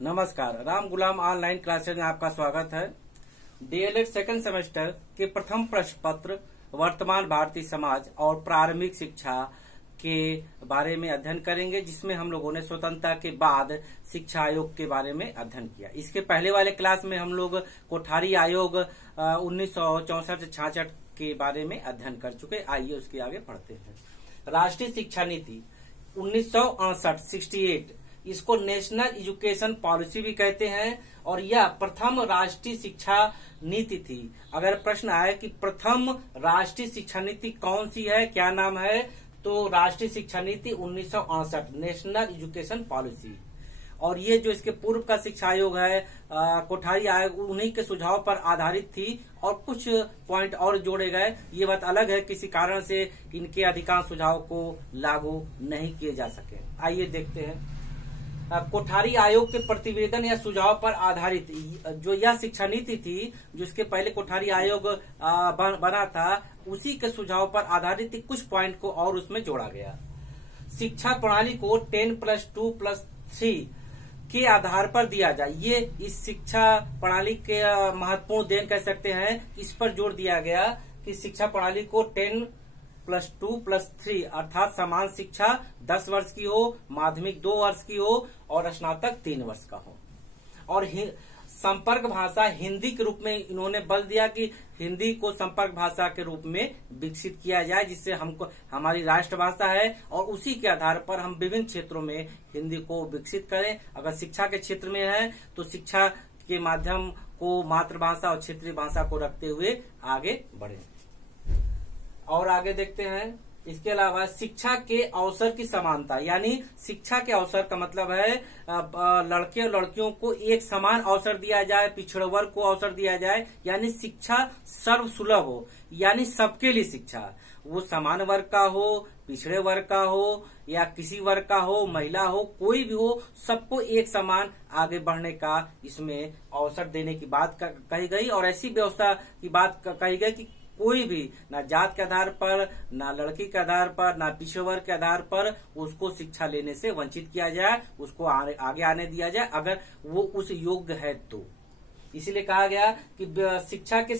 नमस्कार, राम गुलाम online classes में आपका स्वागत है। डीएलएड सेकंड सेमेस्टर के प्रथम प्रश्न पत्र वर्तमान भारतीय समाज और प्रारंभिक शिक्षा के बारे में अध्ययन करेंगे, जिसमें हम लोगों ने स्वतंत्रता के बाद शिक्षा आयोग के बारे में अध्ययन किया। इसके पहले वाले क्लास में हम लोग कोठारी आयोग 1964 से 66 के बारे में अध्ययन कर चुके। आइए उसके आगे पढ़ते हैं। राष्ट्रीय शिक्षा नीति 1968 इसको नेशनल एजुकेशन पॉलिसी भी कहते हैं और यह प्रथम राष्ट्रीय शिक्षा नीति थी। अगर प्रश्न आए कि प्रथम राष्ट्रीय शिक्षा नीति कौन सी है, क्या नाम है, तो राष्ट्रीय शिक्षा नीति 1968 नेशनल एजुकेशन पॉलिसी। और ये जो इसके पूर्व का शिक्षा आयोग है कोठारी आयोग, उन्हीं के सुझाव पर आधारित थी और कुछ पॉइंट और जोड़े गए। ये बात अलग है, किसी कारण से इनके अधिकांश सुझाव को लागू नहीं किए जा सके। आइए देखते हैं। कोठारी आयोग के प्रतिवेदन या सुझाव पर आधारित जो यह शिक्षा नीति थी, जो इसके पहले कोठारी आयोग बना था, उसी के सुझाव पर आधारित कुछ पॉइंट को और उसमें जोड़ा गया। शिक्षा प्रणाली को 10+2+3 के आधार पर दिया जाए। ये इस शिक्षा प्रणाली के महत्वपूर्ण देन कह सकते हैं। इस पर जोर दिया गया कि शिक्षा प्रणाली को 10+2+3 अर्थात समान शिक्षा 10 वर्ष की हो, माध्यमिक 2 वर्ष की हो और स्नातक 3 वर्ष का हो। और संपर्क भाषा हिंदी के रूप में इन्होंने बल दिया कि हिंदी को संपर्क भाषा के रूप में विकसित किया जाए, जिससे हमको हमारी राष्ट्रभाषा है और उसी के आधार पर हम विभिन्न क्षेत्रों में हिंदी को विकसित करें। अगर शिक्षा के क्षेत्र में है तो शिक्षा के माध्यम को मातृभाषा और क्षेत्रीय भाषा को रखते हुए आगे बढ़े। और आगे देखते हैं। इसके अलावा शिक्षा के अवसर की समानता, यानी शिक्षा के अवसर का मतलब है लड़के और लड़कियों को एक समान अवसर दिया जाए, पिछड़े वर्ग को अवसर दिया जाए, यानी शिक्षा सर्वसुलभ हो, यानी सबके लिए शिक्षा, वो समान वर्ग का हो, पिछड़े वर्ग का हो या किसी वर्ग का हो, महिला हो, कोई भी हो, सबको एक समान आगे बढ़ने का इसमें अवसर देने की बात कही गई। और ऐसी व्यवस्था की बात कही गई कि कोई भी ना जात के आधार पर, ना लड़की के आधार पर, ना पिछड़े वर्ग के आधार पर उसको शिक्षा लेने से वंचित किया जाए, उसको आगे आने दिया जाए अगर वो उस योग्य है तो। इसीलिए कहा गया कि शिक्षा के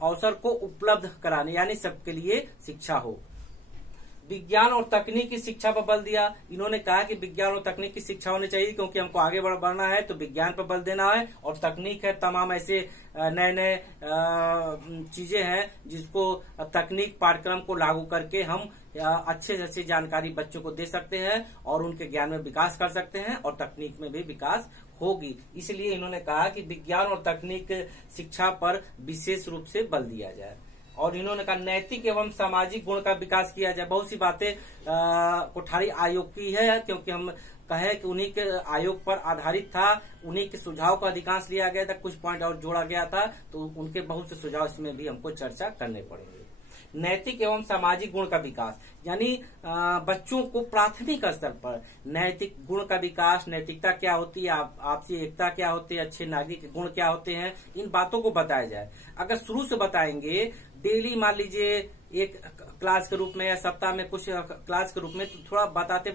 अवसर को उपलब्ध कराने, यानी सबके लिए शिक्षा हो। विज्ञान और तकनीकी शिक्षा पर बल दिया। इन्होंने कहा कि विज्ञान और तकनीकी शिक्षा होनी चाहिए, क्योंकि हमको आगे बढ़ना है तो विज्ञान पर बल देना है। और तकनीक है, तमाम ऐसे नए नए चीजें हैं जिसको तकनीक पाठ्यक्रम को लागू करके हम अच्छे से अच्छी जानकारी बच्चों को दे सकते हैं और उनके ज्ञान में विकास कर सकते हैं और तकनीक में भी विकास होगी। इसलिए इन्होंने कहा कि विज्ञान और तकनीक शिक्षा पर विशेष रूप से बल दिया जाए। और इन्होंने कहा नैतिक एवं सामाजिक गुण का विकास किया जाए। बहुत सी बातें कोठारी आयोग की है, क्योंकि हम कहे कि उन्हीं के आयोग पर आधारित था, उन्हीं के सुझाव का अधिकांश लिया गया था, कुछ पॉइंट और जोड़ा गया था, तो उनके बहुत से सुझाव इसमें भी हमको चर्चा करने पड़ेंगे। नैतिक एवं सामाजिक गुण का विकास, यानी बच्चों को प्राथमिक स्तर पर नैतिक गुण का विकास, नैतिकता क्या होती है, आपसी एकता क्या होती है, अच्छे नागरिक गुण क्या होते हैं, इन बातों को बताया जाए। अगर शुरू से बताएंगे डेली, मान लीजिए एक क्लास के रूप में या सप्ताह में कुछ क्लास के रूप में, तो थोड़ा बताते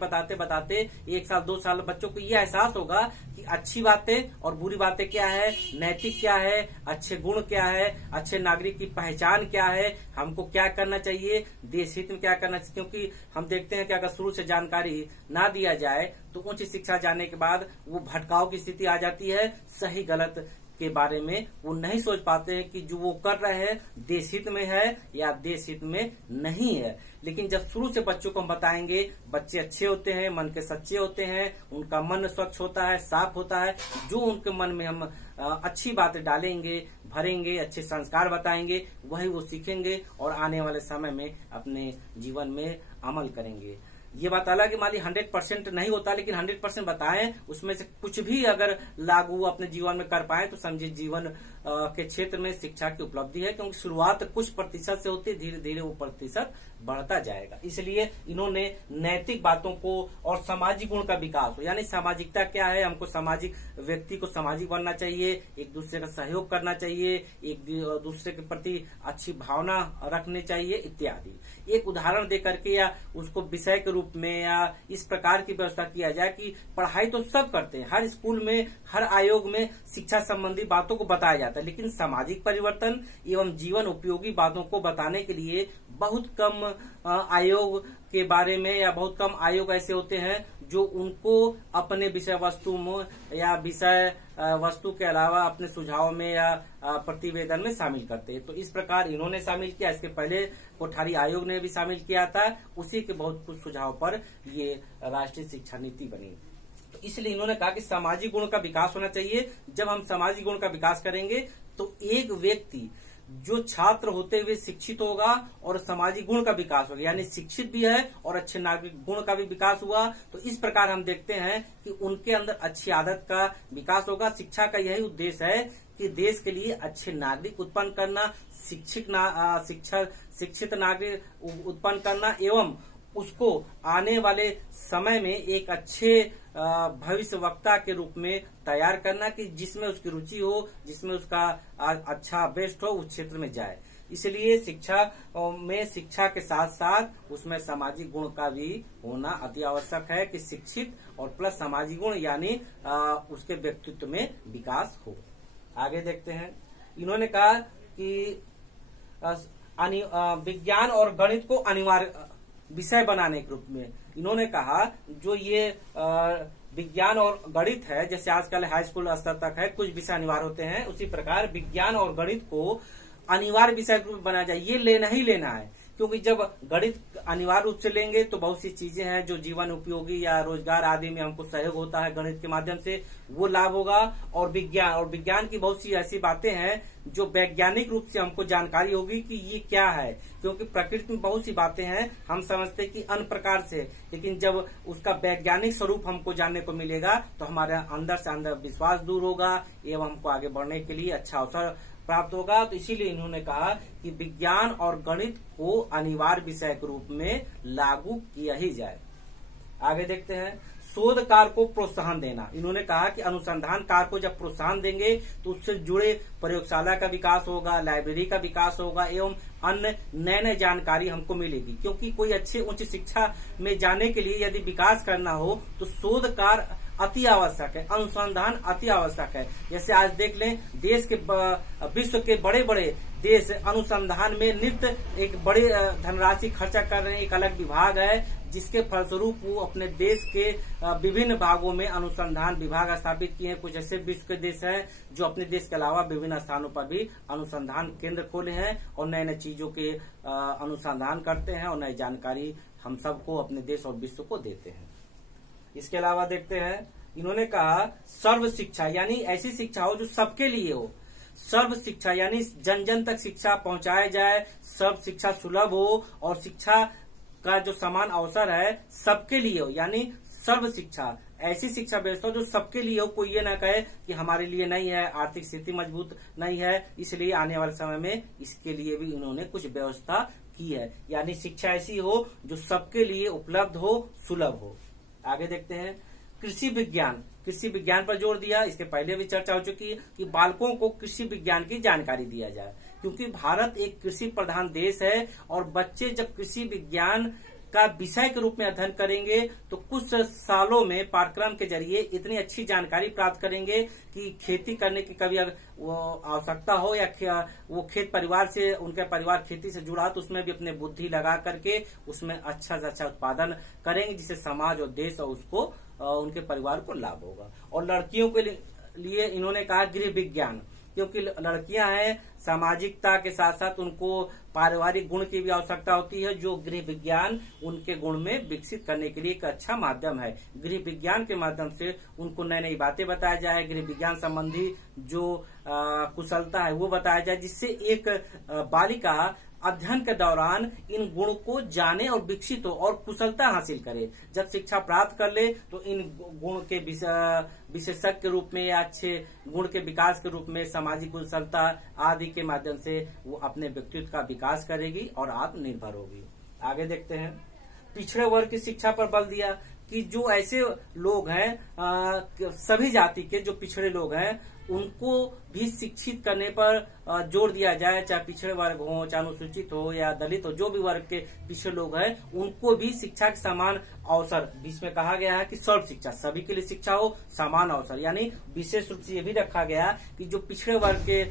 1 साल 2 साल बच्चों को यह एहसास होगा कि अच्छी बातें और बुरी बातें क्या है, नैतिक क्या है, अच्छे गुण क्या है, अच्छे नागरिक की पहचान क्या है, हमको क्या करना चाहिए, देश हित में क्या करना चाहिए। क्योंकि हम देखते हैं कि अगर शुरू से जानकारी ना दिया जाए तो उच्च शिक्षा जाने के बाद वो भटकाव की स्थिति आ जाती है। सही गलत के बारे में वो नहीं सोच पाते हैं कि जो वो कर रहे हैं देश हित में है या देश हित में नहीं है। लेकिन जब शुरू से बच्चों को हम बताएंगे, बच्चे अच्छे होते हैं, मन के सच्चे होते हैं, उनका मन स्वच्छ होता है, साफ होता है, जो उनके मन में हम अच्छी बातें डालेंगे, भरेंगे, अच्छे संस्कार बताएंगे, वही वो सीखेंगे और आने वाले समय में अपने जीवन में अमल करेंगे। ये बात अलग है, मान ली 100% नहीं होता, लेकिन 100% बताएं, उसमें से कुछ भी अगर लागू अपने जीवन में कर पाए तो समझिए जीवन के क्षेत्र में शिक्षा की उपलब्धि है, क्योंकि शुरुआत कुछ प्रतिशत से होती है, धीरे धीरे वो प्रतिशत बढ़ता जाएगा। इसलिए इन्होंने नैतिक बातों को और सामाजिक गुण का विकास हो, यानी सामाजिकता क्या है, हमको सामाजिक व्यक्ति को सामाजिक बनना चाहिए, एक दूसरे का सहयोग करना चाहिए, एक दूसरे के प्रति अच्छी भावना रखने चाहिए इत्यादि। एक उदाहरण दे करके या उसको विषय के रूप में या इस प्रकार की व्यवस्था किया जाए कि पढ़ाई तो सब करते हैं, हर स्कूल में हर आयोग में शिक्षा संबंधी बातों को बताया जाता है, लेकिन सामाजिक परिवर्तन एवं जीवन उपयोगी बातों को बताने के लिए बहुत कम आयोग के बारे में या बहुत कम आयोग ऐसे होते हैं जो उनको अपने विषय वस्तु में या विषय वस्तु के अलावा अपने सुझाव में या प्रतिवेदन में शामिल करते हैं। तो इस प्रकार इन्होंने शामिल किया, इसके पहले कोठारी आयोग ने भी शामिल किया था, उसी के बहुत कुछ सुझाव पर ये राष्ट्रीय शिक्षा नीति बनी। तो इसलिए इन्होंने कहा कि सामाजिक गुण का विकास होना चाहिए। जब हम सामाजिक गुण का विकास करेंगे तो एक व्यक्ति जो छात्र होते हुए शिक्षित होगा और सामाजिक गुण का विकास होगा, यानी शिक्षित भी है और अच्छे नागरिक गुण का भी विकास हुआ। तो इस प्रकार हम देखते हैं कि उनके अंदर अच्छी आदत का विकास होगा। शिक्षा का यही उद्देश्य है कि देश के लिए अच्छे नागरिक उत्पन्न करना, शिक्षित नागरिक उत्पन्न करना एवं उसको आने वाले समय में एक अच्छे भविष्य वक्ता के रूप में तैयार करना कि जिसमें उसकी रुचि हो, जिसमें उसका अच्छा बेस्ट हो, उस क्षेत्र में जाए। इसलिए शिक्षा में शिक्षा के साथ साथ उसमें सामाजिक गुण का भी होना अति आवश्यक है कि शिक्षित और प्लस सामाजिक गुण यानी उसके व्यक्तित्व में विकास हो। आगे देखते हैं, इन्होंने कहा कि विज्ञान और गणित को अनिवार्य विषय बनाने के रूप में इन्होंने कहा जो ये विज्ञान और गणित है, जैसे आजकल हाई स्कूल स्तर तक है कुछ विषय अनिवार्य होते हैं, उसी प्रकार विज्ञान और गणित को अनिवार्य विषय के रूप में बनाया जाए। ये लेना ही लेना है, क्योंकि जब गणित अनिवार्य रूप से लेंगे तो बहुत सी चीजें हैं जो जीवन उपयोगी या रोजगार आदि में हमको सहयोग होता है गणित के माध्यम से, वो लाभ होगा। और विज्ञान की बहुत सी ऐसी बातें हैं जो वैज्ञानिक रूप से हमको जानकारी होगी कि ये क्या है, क्योंकि प्रकृति में बहुत सी बातें हैं हम समझते कि अन्य प्रकार से, लेकिन जब उसका वैज्ञानिक स्वरूप हमको जानने को मिलेगा तो हमारे अंदर से अंदर विश्वास दूर होगा एवं हमको आगे बढ़ने के लिए अच्छा अवसर प्राप्त होगा। तो इसीलिए इन्होंने कहा कि विज्ञान और गणित को अनिवार्य विषय के रूप में लागू किया ही जाए। आगे देखते हैं, शोध कार्य को प्रोत्साहन देना। इन्होंने कहा कि अनुसंधान कार्य को जब प्रोत्साहन देंगे तो उससे जुड़े प्रयोगशाला का विकास होगा, लाइब्रेरी का विकास होगा एवं अन्य नए जानकारी हमको मिलेगी, क्योंकि कोई अच्छे उच्च शिक्षा में जाने के लिए यदि विकास करना हो तो शोध कार्य अति आवश्यक है, अनुसंधान अति आवश्यक है। जैसे आज देख लें, देश के विश्व के बड़े बड़े देश अनुसंधान में नित्य एक बड़ी धनराशि खर्चा कर रहे हैं, एक अलग विभाग है जिसके फलस्वरूप वो अपने देश के विभिन्न भागों में अनुसंधान विभाग स्थापित किए हैं। कुछ ऐसे विश्व के देश हैं जो अपने देश के अलावा विभिन्न स्थानों पर भी अनुसंधान केंद्र खोले हैं और नए नए चीजों के अनुसंधान करते हैं और नई जानकारी हम सबको अपने देश और विश्व को देते हैं। इसके अलावा देखते हैं, इन्होंने कहा सर्व शिक्षा यानी ऐसी शिक्षा हो जो सबके लिए हो। सर्व शिक्षा यानी जन जन तक शिक्षा पहुंचाया जाए, सब शिक्षा सुलभ हो और शिक्षा का जो समान अवसर है सबके लिए हो, यानी सर्व शिक्षा ऐसी शिक्षा व्यवस्था जो सबके लिए हो। कोई ये ना कहे कि हमारे लिए नहीं है, आर्थिक स्थिति मजबूत नहीं है, इसलिए आने वाले समय में इसके लिए भी इन्होंने कुछ व्यवस्था की है, यानी शिक्षा ऐसी हो जो सबके लिए उपलब्ध हो, सुलभ हो। आगे देखते हैं, कृषि विज्ञान पर जोर दिया। इसके पहले भी चर्चा हो चुकी है कि बालकों को कृषि विज्ञान की जानकारी दिया जाए, क्योंकि भारत एक कृषि प्रधान देश है और बच्चे जब कृषि विज्ञान का विषय के रूप में अध्ययन करेंगे तो कुछ सालों में पाठ्यक्रम के जरिए इतनी अच्छी जानकारी प्राप्त करेंगे कि खेती करने की कभी वो आवश्यकता हो या वो खेत परिवार से, उनका परिवार खेती से जुड़ा तो उसमें भी अपने बुद्धि लगा करके उसमें अच्छा से अच्छा उत्पादन करेंगे, जिससे समाज और देश और उसको उनके परिवार को लाभ होगा। और लड़कियों के लिए इन्होंने कहा गृह विज्ञान, क्योंकि लड़कियां हैं, सामाजिकता के साथ साथ उनको पारिवारिक गुण की भी आवश्यकता होती है, जो गृह विज्ञान उनके गुण में विकसित करने के लिए एक अच्छा माध्यम है। गृह विज्ञान के माध्यम से उनको नई नई बातें बताया जाए, गृह विज्ञान संबंधी जो कुशलता है वो बताया जाए, जिससे एक बालिका अध्ययन के दौरान इन गुण को जाने और विकसित हो और कुशलता हासिल करे। जब शिक्षा प्राप्त कर ले तो इन गुण के विशेषज्ञ के रूप में या अच्छे गुण के विकास के रूप में सामाजिक कुशलता आदि के माध्यम से वो अपने व्यक्तित्व का विकास करेगी और आत्मनिर्भर होगी। आगे देखते हैं, पिछड़े वर्ग की शिक्षा पर बल दिया कि जो ऐसे लोग हैं सभी जाति के जो पिछड़े लोग हैं उनको भी शिक्षित करने पर जोर दिया जाए, चाहे पिछड़े वर्ग हो, चाहे अनुसूचित हो या दलित हो, जो भी वर्ग के पिछड़े लोग हैं उनको भी शिक्षा के समान अवसर। बीच में कहा गया है कि सर्व शिक्षा, सभी के लिए शिक्षा हो, समान अवसर, यानी विशेष रूप से ये भी रखा गया कि जो पिछड़े वर्ग के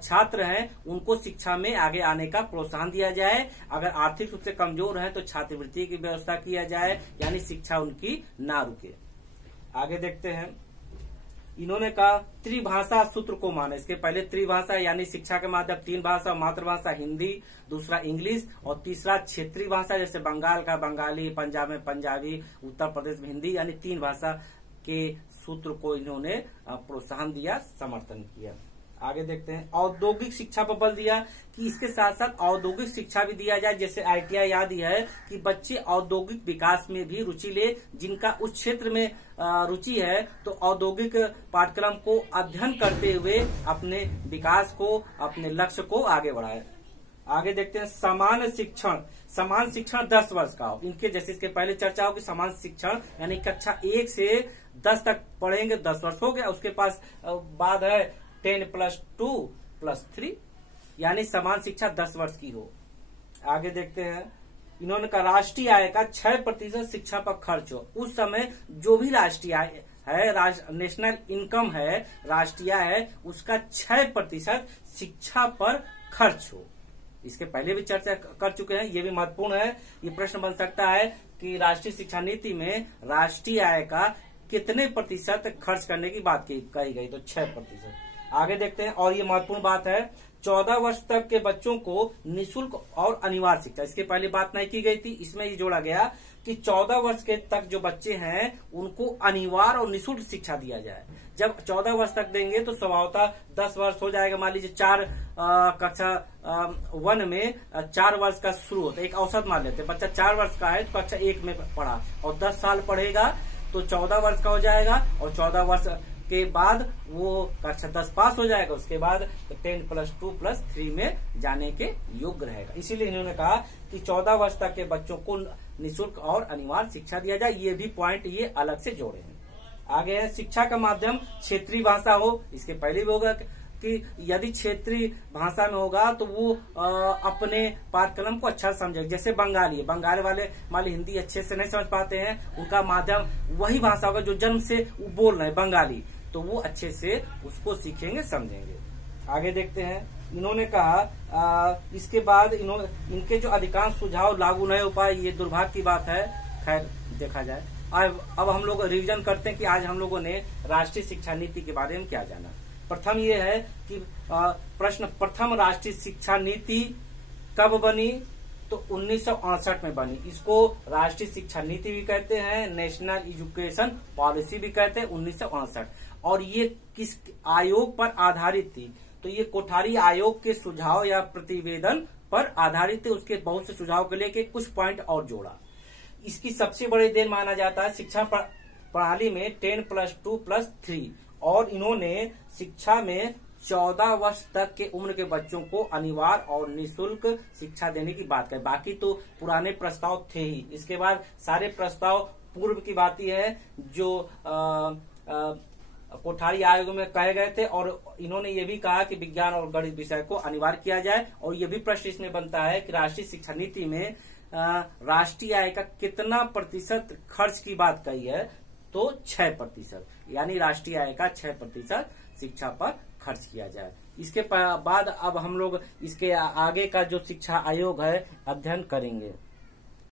छात्र हैं उनको शिक्षा में आगे आने का प्रोत्साहन दिया जाए। अगर आर्थिक रूप से कमजोर है तो छात्रवृत्ति की व्यवस्था किया जाए, यानी शिक्षा उनकी ना रुके। आगे देखते हैं, इन्होंने कहा त्रिभाषा सूत्र को माने। इसके पहले त्रिभाषा यानी शिक्षा के माध्यम 3 भाषा, मातृभाषा हिंदी, दूसरा इंग्लिश और तीसरा क्षेत्रीय भाषा जैसे बंगाल का बंगाली, पंजाब में पंजाबी, उत्तर प्रदेश में हिंदी, यानी 3 भाषा के सूत्र को इन्होंने प्रोत्साहन दिया, समर्थन किया। आगे देखते हैं, औद्योगिक शिक्षा पर बल दिया कि इसके साथ साथ औद्योगिक शिक्षा भी दिया जाए। जैसे ITI याद ही है कि बच्चे औद्योगिक विकास में भी रुचि ले, जिनका उस क्षेत्र में रुचि है तो औद्योगिक पाठ्यक्रम को अध्ययन करते हुए अपने विकास को, अपने लक्ष्य को आगे बढ़ाए। आगे देखते हैं, समान शिक्षण। समान शिक्षण 10 वर्ष का हो। इनके जैसे इसके पहले चर्चा हो कि समान शिक्षण यानी कक्षा 1 से 10 तक पढ़ेंगे, 10 वर्ष हो गया। उसके पास बाद है 10 + 2 + 3, यानी समान शिक्षा 10 वर्ष की हो। आगे देखते हैं, इन्होंने कहा राष्ट्रीय आय का 6% शिक्षा पर खर्च हो। उस समय जो भी राष्ट्रीय आय है, नेशनल इनकम है, राष्ट्रीय आय है, उसका 6% शिक्षा पर खर्च हो। इसके पहले भी चर्चा कर चुके हैं, ये भी महत्वपूर्ण है। ये प्रश्न बन सकता है कि राष्ट्रीय शिक्षा नीति में राष्ट्रीय आय का कितने प्रतिशत खर्च करने की बात कही गई, तो 6%। आगे देखते हैं, और ये महत्वपूर्ण बात है, 14 वर्ष तक के बच्चों को निःशुल्क और अनिवार्य शिक्षा। इसके पहले बात नहीं की गई थी, इसमें ये जोड़ा गया कि 14 वर्ष के तक जो बच्चे हैं उनको अनिवार्य और निःशुल्क शिक्षा दिया जाए। जब 14 वर्ष तक देंगे तो स्वभावतः 10 वर्ष हो जाएगा। मान लीजिए कक्षा 1 में 4 वर्ष का शुरू होता है, एक औसत मान लेते हैं, बच्चा 4 वर्ष का है तो कक्षा 1 में पढ़ा और 10 साल पढ़ेगा तो 14 वर्ष का हो जाएगा, और 14 वर्ष के बाद वो कक्षा 10 पास हो जाएगा। उसके बाद 10 + 2 + 3 में जाने के योग्य रहेगा। इसीलिए इन्होंने कहा कि 14 वर्ष तक के बच्चों को निःशुल्क और अनिवार्य शिक्षा दिया जाए। ये भी पॉइंट ये अलग से जोड़े हैं। आगे है, शिक्षा का माध्यम क्षेत्रीय भाषा हो। इसके पहले भी होगा कि यदि क्षेत्रीय भाषा में होगा तो वो अपने पाठ्यक्रम को अच्छा समझेगा। जैसे बंगाली वाले मान ली हिंदी अच्छे से नहीं समझ पाते हैं, उनका माध्यम वही भाषा होगा जो जन्म से वो बोल रहे हैं बंगाली, तो वो अच्छे से उसको सीखेंगे, समझेंगे। आगे देखते हैं, इन्होंने कहा इसके बाद इनके जो अधिकांश सुझाव लागू नहीं हो पाए, ये दुर्भाग्य की बात है। खैर देखा जाए। अब हम लोग रिवीजन करते हैं कि आज हम लोगों ने राष्ट्रीय शिक्षा नीति के बारे में क्या जाना। प्रथम ये है कि प्रश्न, प्रथम राष्ट्रीय शिक्षा नीति कब बनी, तो 1968 में बनी। इसको राष्ट्रीय शिक्षा नीति भी कहते हैं, नेशनल एजुकेशन पॉलिसी भी कहते हैं, 1968। और ये किस आयोग पर आधारित थी, तो ये कोठारी आयोग के सुझाव या प्रतिवेदन पर आधारित थे। उसके बहुत से सुझाव के लेके कुछ पॉइंट और जोड़ा। इसकी सबसे बड़ी देन माना जाता है शिक्षा प्रणाली में 10 + 2 + 3, और इन्होंने शिक्षा में 14 वर्ष तक के उम्र के बच्चों को अनिवार्य और निःशुल्क शिक्षा देने की बात करें। बाकी तो पुराने प्रस्ताव थे ही। इसके बाद सारे प्रस्ताव पूर्व की बात ही है जो कोठारी आयोग में कहे गए थे, और इन्होंने ये भी कहा कि विज्ञान और गणित विषय को अनिवार्य किया जाए। और ये भी प्रश्न इसमें बनता है कि राष्ट्रीय शिक्षा नीति में राष्ट्रीय आय का कितना प्रतिशत खर्च की बात कही है, तो 6%, यानी राष्ट्रीय आय का 6% शिक्षा पर खर्च किया जाए। इसके बाद अब हम लोग इसके आगे का जो शिक्षा आयोग है अध्ययन करेंगे।